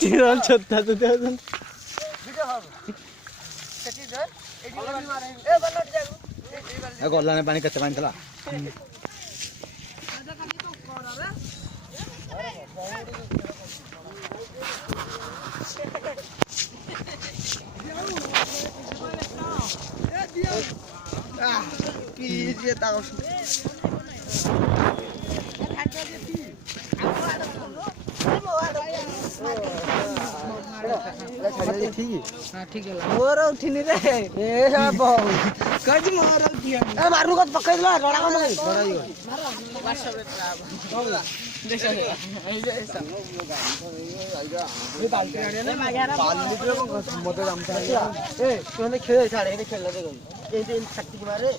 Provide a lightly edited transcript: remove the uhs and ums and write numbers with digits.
তিরল ছোট্টা তো দেখুন ଗଲାଣି ପାଣି କେତେ ପାଣି ଥିଲା ମୋର ଉଠିନି ରେ ଏ କଜି ମୋର ଉଠି ଏ ମାରୁ କତ ପକେଇ ଦିଲା ରଡା କଣ ପକେଇ ଖେଳେ ଛାଡେ ଖେଳିଲା ଛାଟି ମାରେ